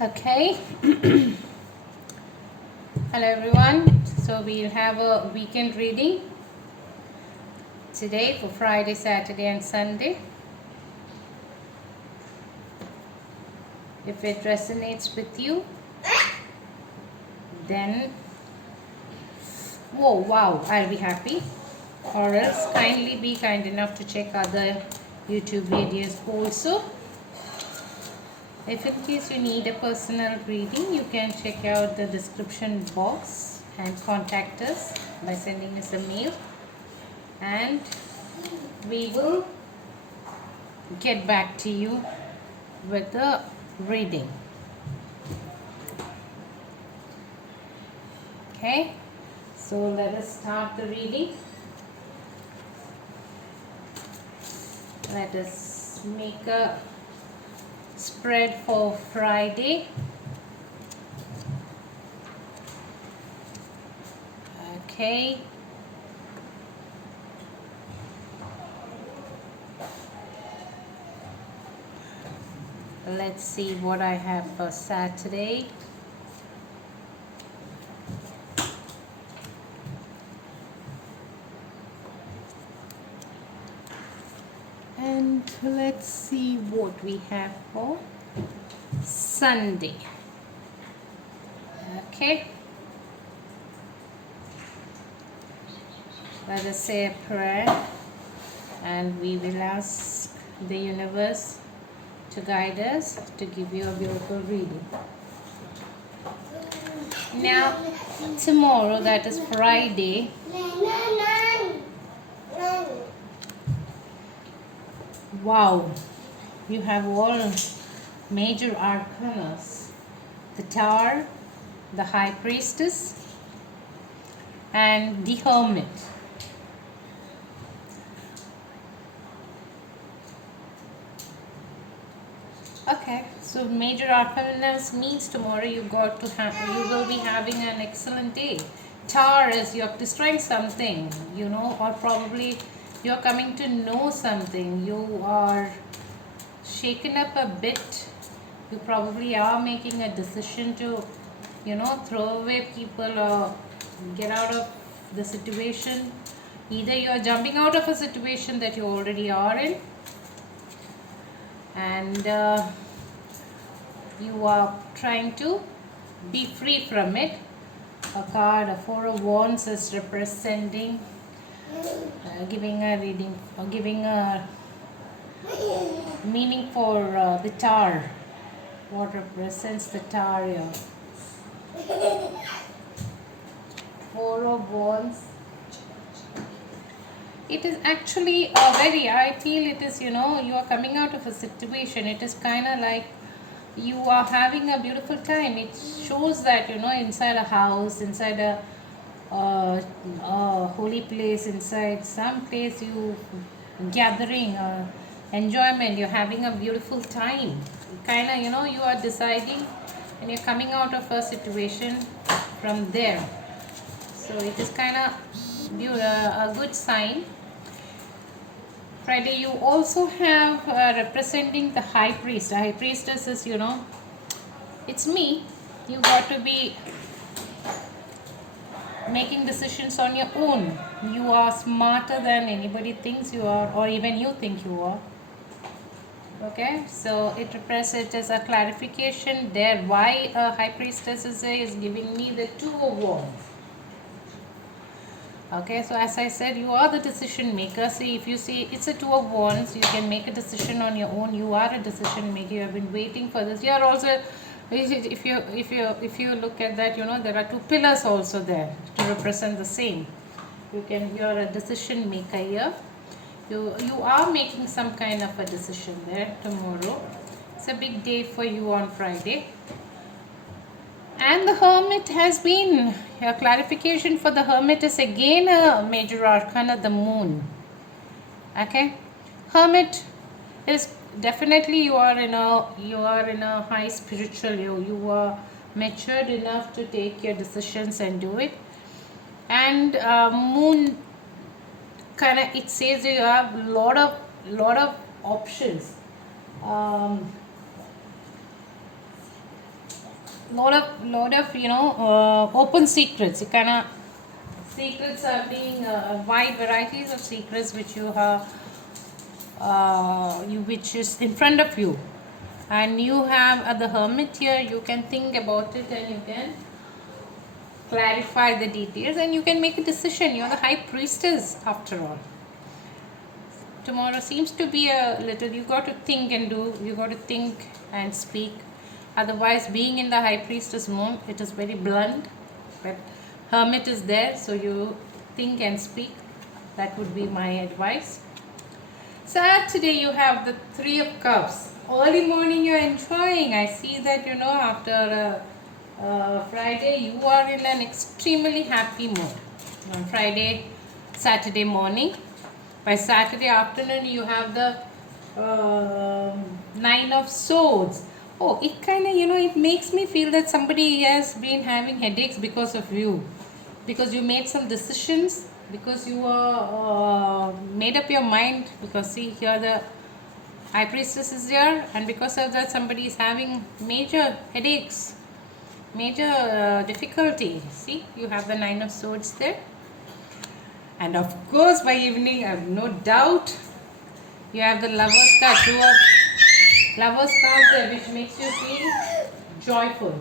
Okay. Hello everyone. So we'll have a weekend reading today for Friday, Saturday and Sunday. If it resonates with you, then wow, I'll be happy. Or else kindly be kind enough to check other YouTube videos also. If in case you need a personal reading, you can check out the description box and contact us by sending us a mail, and we will get back to you with the reading. Okay, so let us start the reading. Let us make a spread for Friday. Okay. Let's see what I have for Saturday. And let's see what we have for Sunday. Okay. Let us say a prayer and we will ask the universe to guide us to give you a beautiful reading. Now, tomorrow, that is Friday, wow, you have all major arcanas: the Tower, the High Priestess, and the Hermit. Okay, so major arcanas means tomorrow you will be having an excellent day. Tower is you're destroying something, or probably you're coming to know something. You are shaken up a bit. You probably are making a decision to, throw away people or get out of the situation. Either you're jumping out of a situation that you already are in, and you are trying to be free from it. A card, a Four of Wands, is representing giving a reading or giving a meaning for the Tower. What represents the Tower here? Four of Wands. It is actually I feel it is, you are coming out of a situation. It is kind of like you are having a beautiful time. It shows that, inside a house, inside a holy place, inside some place you gathering enjoyment, you're having a beautiful time. Kind of, you are deciding and you're coming out of a situation from there. So it is kind of a good sign. Friday, you also have representing the High Priest. The High Priestess is, it's me. You got to be making decisions on your own. You are smarter than anybody thinks you are, or even you think you are. Okay, so it represents as a clarification there why a High Priestess is giving me the Two of Wands. Okay, so as I said, you are the decision maker. See, if you see it's a Two of Wands, you can make a decision on your own. You are a decision maker. You have been waiting for this. You are also, if you look at that, there are two pillars also there to represent the same. You are a decision maker here. You are making some kind of a decision there tomorrow. It's a big day for you on Friday. And the Hermit has been a clarification for the Hermit is again a major arcana, the Moon. Okay, Hermit is definitely you are in a high spiritual. You are matured enough to take your decisions and do it. And Moon kind of, it says you have lot of options. lot of open secrets. You kind of secrets are being wide varieties of secrets which you have which is in front of you, and you have the hermit here. You can think about it and you can clarify the details and you can make a decision. You're the high priestess after all. Tomorrow seems to be a little, you got to think and do, you got to think and speak. Otherwise, being in the high priestess mode, it is very blunt, but hermit is there, so you think and speak. That would be my advice. Saturday, you have the Three of Cups. Early morning, you're enjoying. I see that, after Friday, you are in an extremely happy mood. On Friday, Saturday morning. By Saturday afternoon, you have the Nine of Swords. Oh, it kind of, it makes me feel that somebody has been having headaches because of you. Because you made some decisions, because you made up your mind. Because see, here the High Priestess is there, and because of that, somebody is having major headaches, major difficulty. See, you have the Nine of Swords there. And of course, by evening, I have no doubt, you have the Lovers card, two of Lovers cards there, which makes you feel joyful.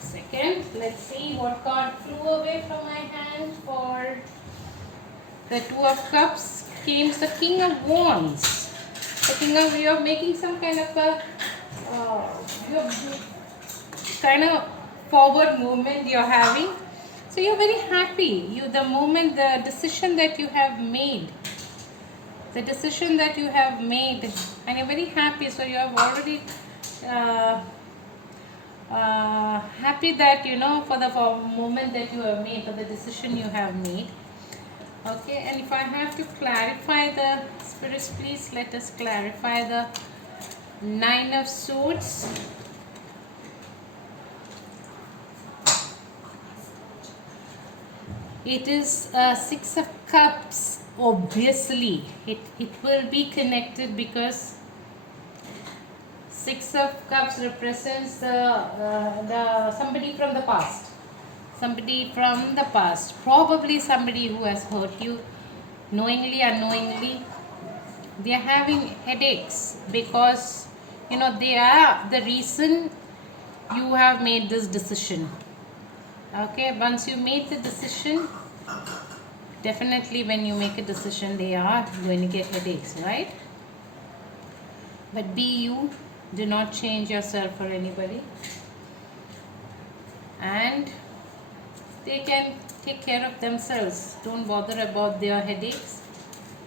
Second, let's see what card flew away from my hand for the Two of Cups. Came the King of Wands. The King of, you're making some kind of a forward movement you're having. So you're very happy. The moment, the decision that you have made, and you're very happy. So you have already happy that for the moment that you have made, for the decision you have made. Okay, and if I have to clarify the spirits, please let us clarify the Nine of Swords. It is Six of Cups. Obviously, it will be connected because Six of Cups represents the somebody from the past. Somebody from the past. Probably somebody who has hurt you knowingly, unknowingly. They are having headaches because they are the reason you have made this decision. Okay, once you made the decision, definitely when you make a decision, they are going to get headaches, right? But be you, do not change yourself for anybody, and they can take care of themselves. Don't bother about their headaches,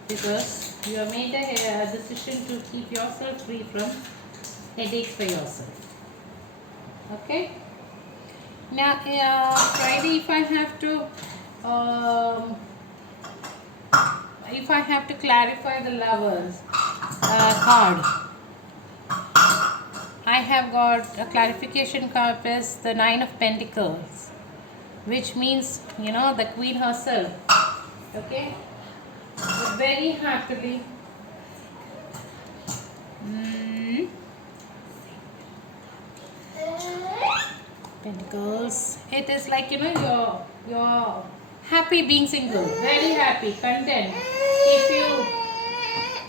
because you have made a decision to keep yourself free from headaches for yourself. Okay. Now, Friday, if I have to clarify the Lovers card, I have got a clarification card as the Nine of Pentacles, which means the Queen herself. Okay, so very happily. Pentacles. It is like you're happy being single, very happy, content. If you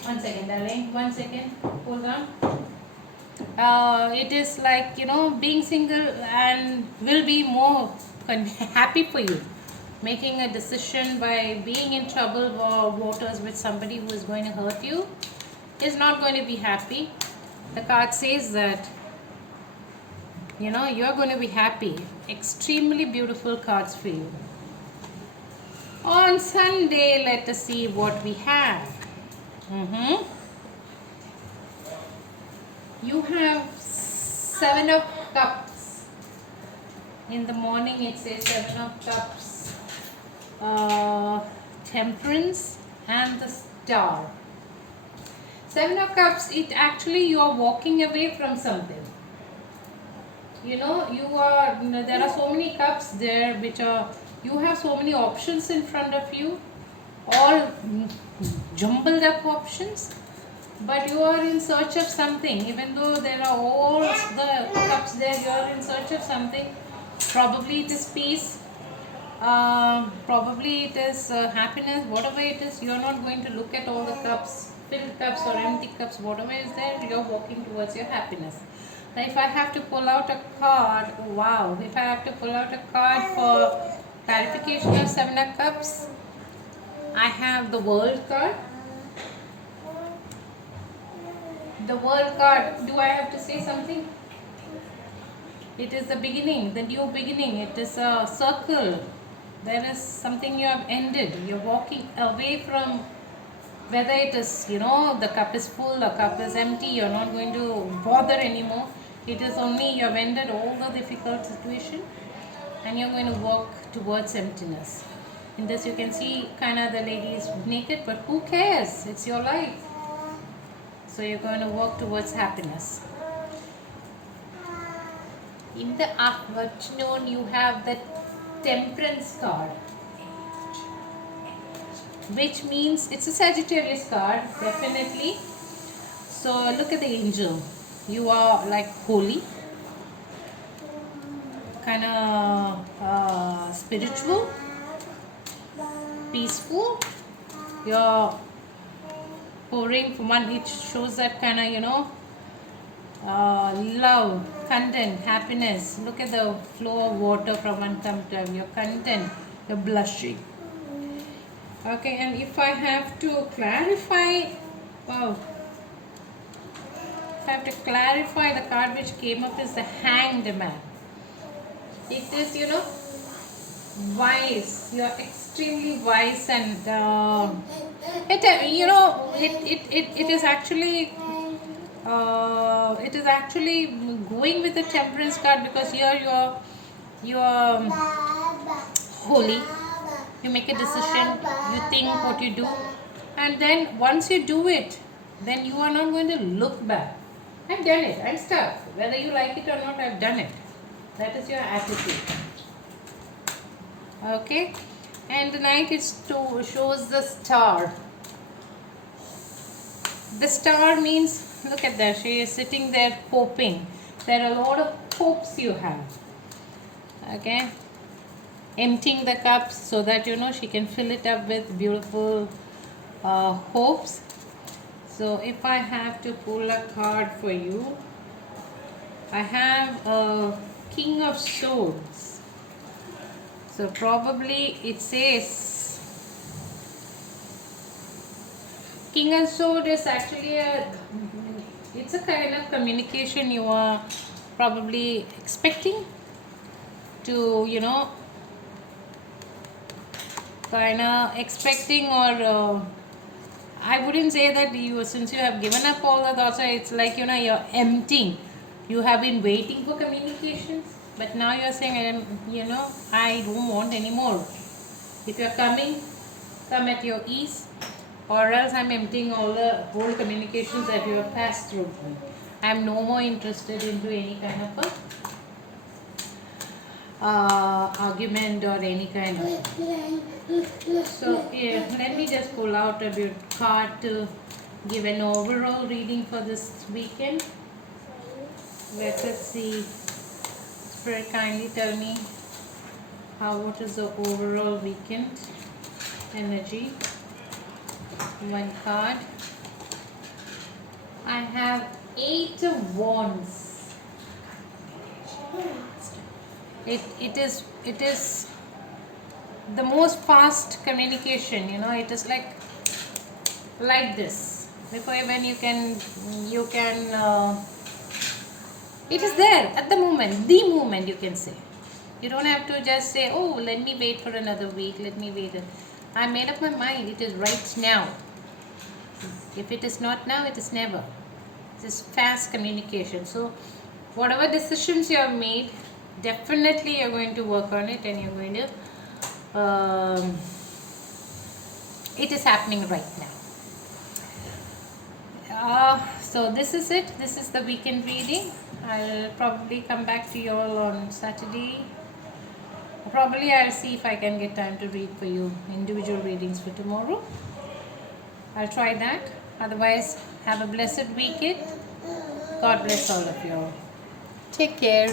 1 second, darling, 1 second, hold on. It is like being single and will be more happy for you. Making a decision by being in trouble or waters with somebody who is going to hurt you is not going to be happy. The card says that you're going to be happy. Extremely beautiful cards for you. On Sunday, let us see what we have. You have Seven of Cups. In the morning it says Seven of Cups, Temperance and the Star. Seven of Cups, it actually you are walking away from something. There are so many cups there which you have so many options in front of you, all jumbled up options. but you are in search of something. Even though there are all the cups there, you are in search of something. Probably it is peace, probably it is happiness. Whatever it is, you are not going to look at all the cups, filled cups or empty cups. Whatever is there, you are walking towards your happiness. Now if I have to pull out a card, wow, if I have to pull out a card for clarification of seven of cups, I have the world card. The world card, do I have to say something? It is the beginning, the new beginning. It is a circle. There is something you have ended. You're walking away from, whether it is, the cup is full, the cup is empty, you're not going to bother anymore. It is only you have ended all the difficult situation and you're going to walk towards emptiness. In this you can see kind of the lady is naked, but who cares? It's your life. So you're going to walk towards happiness. In the afternoon you have the temperance card, which means it's a Sagittarius card, definitely. So look at the angel. You are like holy, kind of spiritual, peaceful. You're pouring from one, it shows that kind of love, content, happiness. Look at the flow of water from one cup to another. You're content, you're blushing. Okay, and if I have to clarify, wow, if I have to clarify, the card which came up is the Hanged Man. It is, wise. You're extremely wise, and it is actually going with the temperance card, because here you're holy. You make a decision, you think what you do, and then once you do it, then you are not going to look back. I've done it, I'm stuck. Whether you like it or not, I've done it. That is your attitude. Okay, and the knight shows the star. The star means, look at that, she is sitting there hoping. There are a lot of hopes you have. Okay, emptying the cups so that she can fill it up with beautiful hopes. So if I have to pull a card for you, I have a King of Swords. So probably it says, King of Swords is actually it's a kind of communication you are probably expecting to, kind of expecting, or I wouldn't say that since you have given up all the thoughts, it's like, you're emptying. You have been waiting for communications, but now you're saying, I don't want any more. If you're coming, come at your ease, or else I'm emptying all the whole communications that you have passed through. I'm no more interested into any kind of a argument or any kind of. So let me just pull out a bit card to give an overall reading for this weekend. Let us see. Spirit, kindly tell me what is the overall weekend energy. One card. I have 8 of Wands. It is the most fast communication. It is like this. Before even you can it is there at the moment you can say. You don't have to just say, oh, let me wait for another week, let me wait. I made up my mind, it is right now. If it is not now, it is never. It is fast communication. So whatever decisions you have made, definitely you're going to work on it, and you're going to it is happening right now. So this is it. This is the weekend reading. I'll probably come back to you all on Saturday. Probably I'll see if I can get time to read for you individual readings for tomorrow. I'll try that. Otherwise, have a blessed weekend. God bless all of you. Take care.